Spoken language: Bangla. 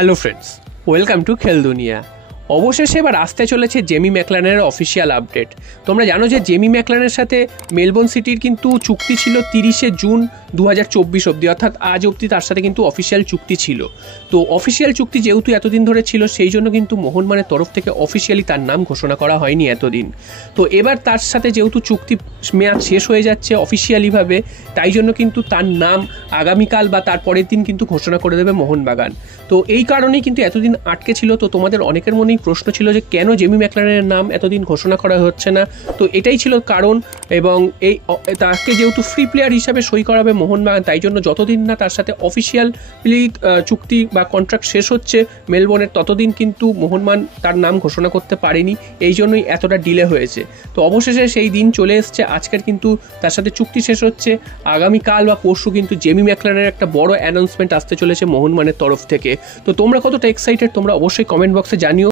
হ্যালো ফ্রেন্ডস, ওয়েলকাম টু খেল দুনিয়া। অবশেষে এবার আসতে চলেছে জেমি ম্যাকলারেনের অফিসিয়াল আপডেট। তোমরা জানো যে জেমি ম্যাকলারেনের সাথে মেলবোর্ন সিটির কিন্তু চুক্তি ছিল 30শে জুন 2024 অবধি, অর্থাৎ আজ অবধি তার সাথে কিন্তু অফিসিয়াল চুক্তি ছিল। তো অফিসিয়াল চুক্তি যেহেতু এতদিন ধরে ছিল, সেই জন্য কিন্তু মোহনবাগানের তরফ থেকে অফিসিয়ালি তার নাম ঘোষণা করা হয়নি এতদিন। তো এবার তার সাথে যেহেতু চুক্তি মেয়াদ শেষ হয়ে যাচ্ছে অফিসিয়ালিভাবে, তাই জন্য কিন্তু তার নাম আগামীকাল বা তার পরের দিন কিন্তু ঘোষণা করে দেবে মোহনবাগান। তো এই কারণেই কিন্তু এতদিন আটকে ছিল। তো তোমাদের অনেকের মনেই প্রশ্ন ছিল যে কেন জেমি ম্যাকলারেনের নাম এতদিন ঘোষণা করা হচ্ছে না। তো এটাই ছিল কারণ, এবং এই তাকে যেহেতু ফ্রি প্লেয়ার হিসাবে সই করাবে মোহনবাগান, তাই জন্য যতদিন না তার সাথে অফিসিয়ালি চুক্তি বা কন্ট্রাক্ট শেষ হচ্ছে মেলবোর্নের, ততদিন কিন্তু মোহনবাগান তার নাম ঘোষণা করতে পারেনি। এই জন্যই এতটা ডিলে হয়েছে। তো অবশেষে সেই দিন চলে এসছে। আজকের কিন্তু তার সাথে চুক্তি শেষ হচ্ছে। আগামীকাল বা পরশু কিন্তু জেমি ম্যাকলারেনের একটা বড় অ্যানাউন্সমেন্ট আসতে চলেছে মোহনবাগানের তরফ থেকে। তো তোমরা কতটা এক্সাইটেড তোমরা অবশ্যই কমেন্ট বক্সে জানিও।